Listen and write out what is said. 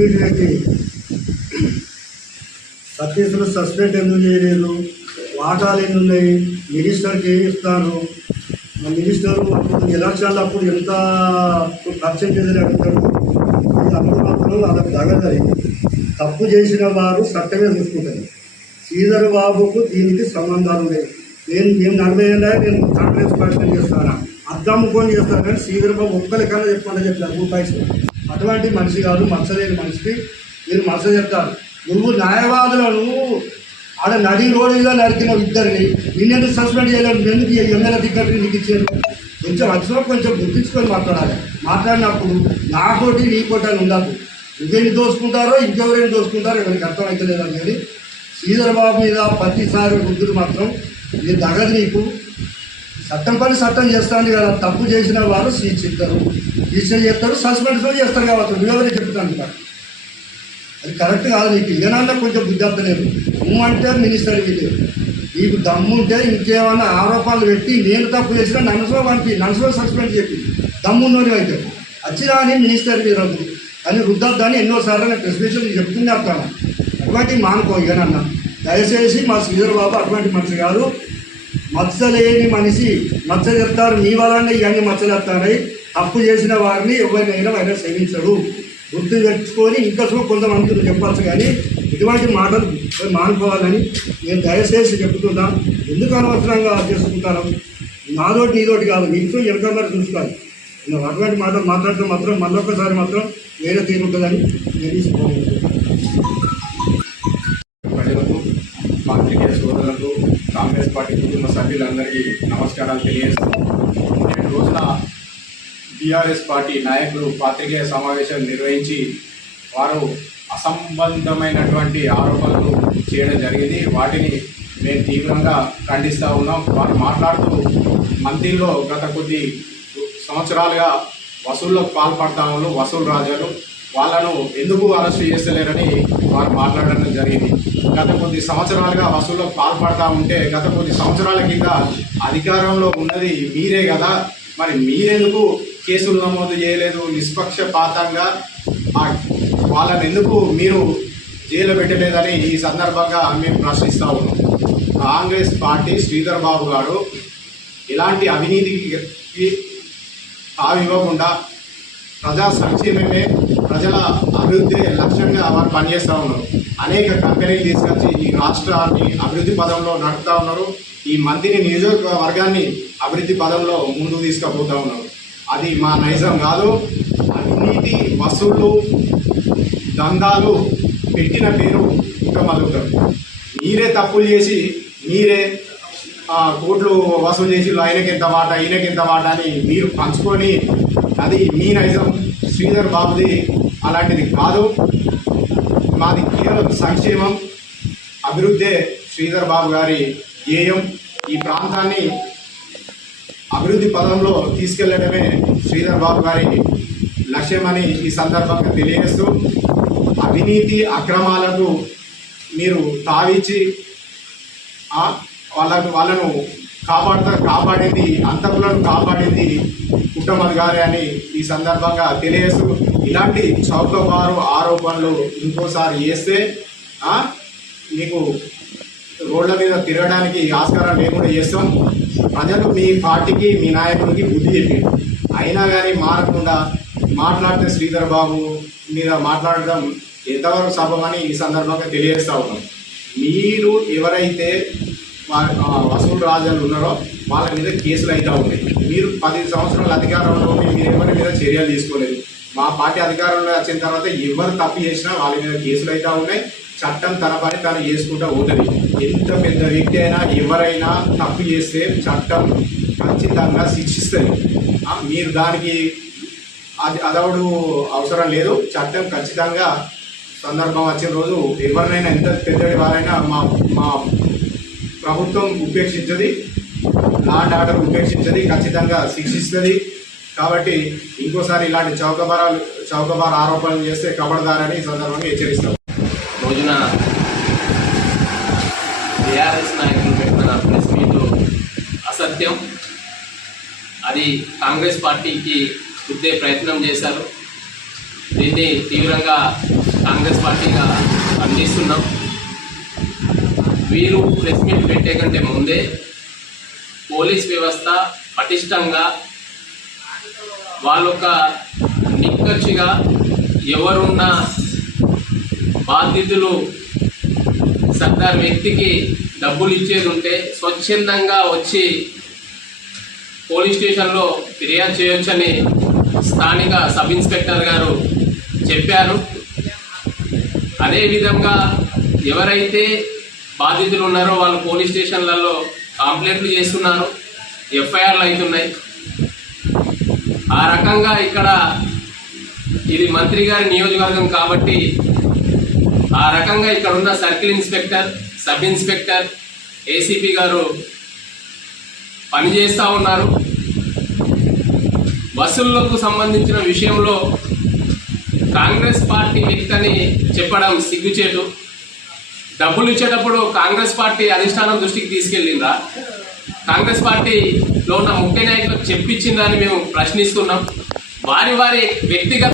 Meet పెట్టి సతీష్ను suspend ఎందుకు చేయలేదు, వాటాలు ఎన్ని ఉన్నాయి, మినిస్టర్కి ఏమి ఇస్తాను, మినిస్టర్ అప్పుడు ఎలక్షన్లు అప్పుడు ఎంత పర్సెంటేజ్ అడుగుతాడు. అప్పుడు మాత్రం వాళ్ళకి తగదని తప్పు చేసిన వారు చట్టమే చూసుకుంటారు. శ్రీధర్ బాబుకు దీనికి సంబంధాలు లేవు. మేము 40 ఏళ్ళ నేను కాంగ్రెస్ పార్టీ చేస్తాను, అద్దమ్ముకొని చేస్తాను, కానీ శ్రీధర్ బాబు ఒక్కరికన్నా చెప్పండి చెప్పారు రూపాయలు. అటువంటి మనిషి కాదు, మచ్చలేని మనిషికి మీరు మచ్చ చెప్తారు. నువ్వు న్యాయవాదులను ఆడ నడి రోడ్డుగా నరికిన ఇద్దరిని నిన్నెందుకు సస్పెండ్ చేయలేదు, ఎందుకు ఎమ్మెల్యే టికెట్ నీకు ఇచ్చారు? కొంచెం వచ్చినా కొంచెం గుర్తించుకొని మాట్లాడాలి. మాట్లాడినప్పుడు నాకోటి నీకోటి అని ఉండదు. నువ్వెన్ని దోసుకుంటారో ఇంకెవరైనా దోసుకుంటారో ఎవరికి అర్థమవుతలేదని కానీ శ్రీధర్ బాబు మీద ప్రతిసారి వృద్ధులు మాత్రం ఇది తగదు. నీకు చట్టం పని చట్టం చేస్తాను కదా, తప్పు చేసిన వారు శిక్షిస్తారు, చేస్తారు, సస్పెండ్ చేస్తారు కాబట్టి నువ్వెవరే చెప్తాను కదా, అది కరెక్ట్ కాదు. నీకు ఏమన్నా కొంచెం బుద్ధి అర్థలేదు. నువ్వు అంటే మినిస్టర్కి లేదు, నీకు దమ్ముంటే ఇంకేమన్నా ఆరోపణలు పెట్టి నేను తప్పు చేసినా నన్ను సస్పెండ్ చెప్పి దమ్మున్నోని అయితే వచ్చినా అని మినిస్టర్ మీద అని రుద్దద్దని ఎన్నోసార్లు నేను ప్రెస్ మీట్లో చెప్తూనే వస్తాను. అటువంటి మానుకో ఏనన్నా దయచేసి మా శ్రీధర్ బాబు అటువంటి మనిషి కాదు, మచ్చలేని మనిషి. మచ్చ చెప్తారు నీ వల్లనే ఇవన్నీ మచ్చలు చెప్తాయి. తప్పు చేసిన వారిని ఎవరినైనా ఆయన క్షమించడు. గుర్తు తెచ్చుకొని ఇంకా కొంతమందికి చెప్పచ్చు, కానీ ఇటువంటి మాటలు మానుకోవాలని నేను దయచేసి చెప్తున్నా. ఎందుకు అనవసరంగా చేసుకుంటాను? నాదోటి నీతోటి కాదు, నీతో వెనక మరి చూసుకోవాలి. నువ్వు అటువంటి మాటలు మాట్లాడితే మాత్రం మళ్ళొక్కసారి మాత్రం వేరే తీరుంటుందని నేను తీసుకోవాలి. ప్రజలకు, పాత్రికేయ సోదరులకు, కాంగ్రెస్ పార్టీ కుటుంబ సభ్యులందరికీ నమస్కారాలు తెలియజేస్తాం. నేటి రోజున టీఆర్ఎస్ పార్టీ నాయకులు పాత్రికేయ సమావేశం నిర్వహించి వారు అసంబద్ధమైనటువంటి ఆరోపణలు చేయడం జరిగింది. వాటిని మేము తీవ్రంగా ఖండిస్తూ ఉన్నాం. వారు మాట్లాడుతూ మంత్రిలో గత కొద్ది సంవత్సరాలుగా వసూళ్లకు పాల్పడతా ఉన్నారు వసూలు రాజాలు, వాళ్ళను ఎందుకు అరెస్ట్ చేస్తలేరని వారు మాట్లాడడం జరిగింది. గత కొద్ది సంవత్సరాలుగా వసూళ్లకు పాల్పడతా ఉంటే గత కొద్ది సంవత్సరాల కింద అధికారంలో ఉన్నది మీరే కదా, మరి మీరెందుకు కేసులు నమోదు చేయలేదు? నిష్పక్షపాతంగా వాళ్ళని ఎందుకు మీరు జైలు పెట్టలేదని ఈ సందర్భంగా మేము ప్రశ్నిస్తూ ఉన్నాం. కాంగ్రెస్ పార్టీ శ్రీధర్ బాబు గారు ఇలాంటి అవినీతికి తావివ్వకుండా ప్రజా సంక్షేమమే, ప్రజల అభివృద్ధి లక్ష్యంగా వారు పనిచేస్తూ ఉన్నారు. అనేక కంపెనీలు తీసుకొచ్చి ఈ రాష్ట్రాన్ని అభివృద్ధి పదంలో నడుపుతూ ఉన్నారు. ఈ మంత్రిని నియోజకవర్గాన్ని అభివృద్ధి పదంలో ముందుకు తీసుకుపోతూ ఉన్నారు. అది మా నైజం కాదు. అవినీతి, వసూళ్లు, దందాలు పెట్టిన పేరు కుట్రమల్లుతారు. మీరే తప్పులు చేసి మీరే కోట్లు వసూలు చేసి ఆయనకి ఎంత వాటా ఈయనకి ఎంత వాటా అని మీరు పంచుకొని అది మీ నైజం. శ్రీధర్ బాబుది అలాంటిది కాదు. మాది కేవలం సంక్షేమం, అభివృద్ధే శ్రీధర్ బాబు గారి ధ్యేయం. ఈ ప్రాంతాన్ని అభివృద్ధి పదంలో తీసుకెళ్లడమే శ్రీధర్ బాబు గారి లక్ష్యమని ఈ సందర్భంగా తెలియజేస్తూ, అవినీతి అక్రమాలకు మీరు తావిచ్చి వాళ్ళను కాపాడింది, అంతకులను కాపాడింది కుటుంబం గారే అని ఈ సందర్భంగా తెలియజేస్తూ, ఇలాంటి చౌకబారు ఆరోపణలు ఇంకోసారి చేస్తే మీకు రోడ్ల మీద తిరగడానికి ఆస్కారం లేకుండా చేస్తాం. ప్రజలు మీ పార్టీకి మీ నాయకుడికి బుద్ధి చెప్పారు, అయినా కానీ మారకుండా మాట్లాడితే శ్రీధర్ బాబు మీద మాట్లాడడం ఎంతవరకు సభమని ఈ సందర్భంగా తెలియజేస్తూ ఉన్నాం. మీరు ఎవరైతే వసూలు రాజాలు ఉన్నారో వాళ్ళ మీద కేసులు అయితే ఉన్నాయి. మీరు 10 సంవత్సరాల అధికారంలో మీరు ఎవరి మీద చర్యలు తీసుకోలేదు. మా పార్టీ అధికారంలో వచ్చిన తర్వాత ఎవరు తప్పు చేసినా వాళ్ళ మీద కేసులు అయితే ఉన్నాయి. చట్టం తన పని తను చేసుకుంటూ ఉంటుంది. ఎంత పెద్ద వ్యక్తి అయినా ఎవరైనా తప్పు చేస్తే చట్టం ఖచ్చితంగా శిక్షిస్తుంది. మీరు దానికి అదవుడు అవసరం లేదు. చట్టం ఖచ్చితంగా సందర్భం వచ్చిన రోజు ఎవరినైనా ఎంత పెద్దడి వారైనా మా ప్రభుత్వం ఉపేక్షించది, లా అండ్ ఆర్డర్ ఉపేక్షించది, ఖచ్చితంగా శిక్షిస్తుంది. కాబట్టి ఇంకోసారి ఇలాంటి చౌకబార్ ఆరోపణలు చేస్తే కబడదారని ఈ సందర్భంగా హెచ్చరిస్తాం. రోజున టీఆర్ఎస్ నాయకులు పెట్టిన ప్రెస్ మీట్ అసత్యం. అది కాంగ్రెస్ పార్టీకి రుద్దే ప్రయత్నం చేశారు. దీన్ని తీవ్రంగా కాంగ్రెస్ పార్టీగా పనిచేస్తున్నాం. వీరు ప్రెస్ మీట్ పెట్టే కంటే ముందే పోలీస్ వ్యవస్థ పటిష్టంగా వాళ్ళొక నిక్కచ్చిగా ఎవరున్న బాధితులు సర్దార్ వ్యక్తికి డబ్బులు ఇచ్చేది ఉంటే స్వచ్ఛందంగా వచ్చి పోలీస్ స్టేషన్లో ఫిర్యాదు చేయొచ్చని స్థానిక సబ్ ఇన్స్పెక్టర్ గారు చెప్పారు. అదేవిధంగా ఎవరైతే బాధితులు ఉన్నారో వాళ్ళు పోలీస్ స్టేషన్లలో కంప్లైంట్లు చేస్తున్నారు, ఎఫ్ఐఆర్లు అవుతున్నాయి. ఆ రకంగా ఇక్కడ ఇది మంత్రి గారి నియోజకవర్గం కాబట్టి ఆ రకంగా ఇక్కడ ఉన్న circle inspector, sub inspector, ACP గారు పనిచేస్తూ ఉన్నారు. బస్సులకు సంబంధించిన విషయంలో కాంగ్రెస్ పార్టీ వ్యక్తి అని చెప్పడం సిగ్గుచేటు. డబ్బులు ఇచ్చేటప్పుడు కాంగ్రెస్ పార్టీ అధిష్టానం దృష్టికి తీసుకెళ్ళిందా? కాంగ్రెస్ పార్టీలో ఉన్న ముఖ్య నాయకులకు చెప్పించిందని మేము ప్రశ్నిస్తున్నాం. వారి వ్యక్తిగత